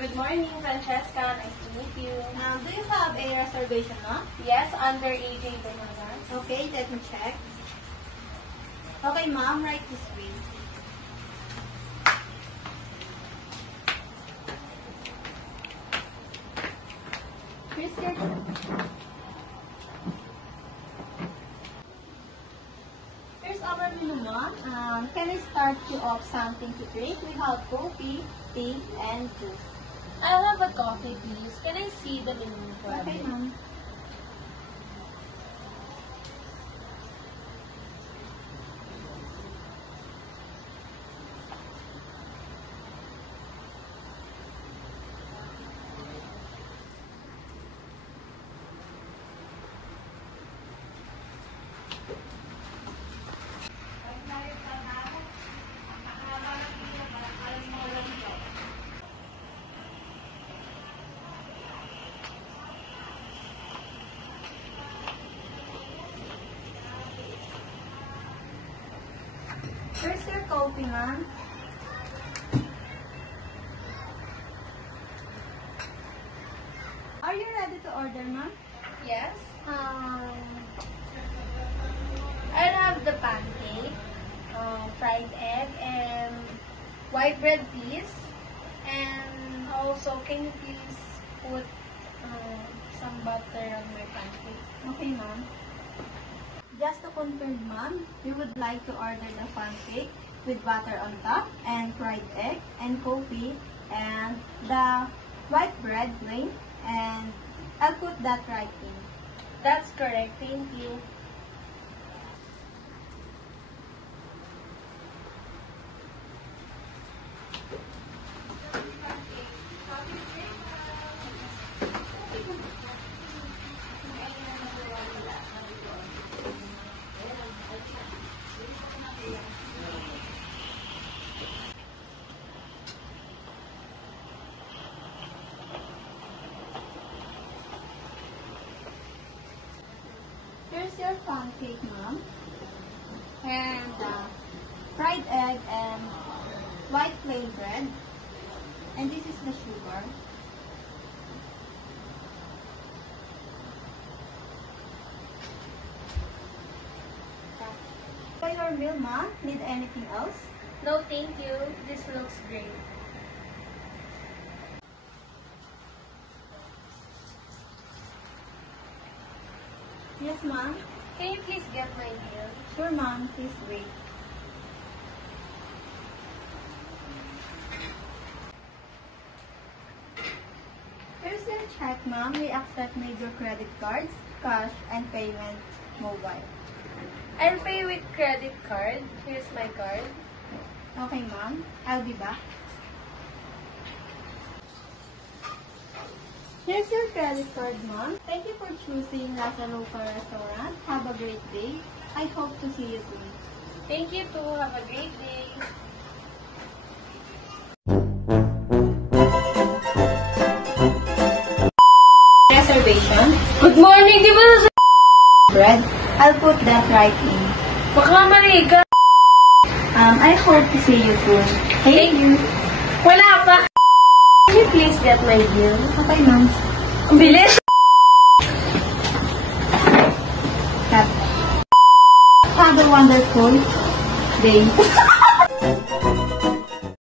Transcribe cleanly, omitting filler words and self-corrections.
Good morning, Francesca. Nice to meet you. Do you have a reservation, ma'am? Yes, under AJ Bananas. Okay, let me check. Okay, ma'am, right this way. Here's your... Here's our menu, ma'am. Can I start you off something to drink? We have coffee, tea, and juice. I'll have a coffee, please. Can I see the menu? Okay, ma'am. Here's your coffee, ma'am. Are you ready to order, ma'am? Yes. I'll have the pancake, fried egg, and white bread, please. And also, can you please put some butter on my pancake? Okay, ma'am. Just to confirm, ma'am, you would like to order the pancake with butter on top and fried egg and coffee and the white bread plain, and I'll put that right in. That's correct. Thank you. Here's your pancake, ma'am, and fried egg and white plain bread, and this is the sugar. For your meal, ma'am, need anything else? No, thank you. This looks great. Yes, ma'am. Can you please get my bill? Sure, ma'am. Please wait. Here's your check, ma'am. We accept major credit cards, cash, and payment mobile. I'll pay with credit card. Here's my card. Okay, ma'am. I'll be back. Here's your credit card, ma'am. Thank you for choosing Lasa Local Restaurant. Have a great day. I hope to see you soon. Thank you too. Have a great day. Reservation? Good morning, di ba sa Bread? I'll put that right in. Makamali ka? I hope to see you soon. Thank you. Wala pa. Can you please get my bill? Okay, ma'am. Ang bilis. Have a wonderful day.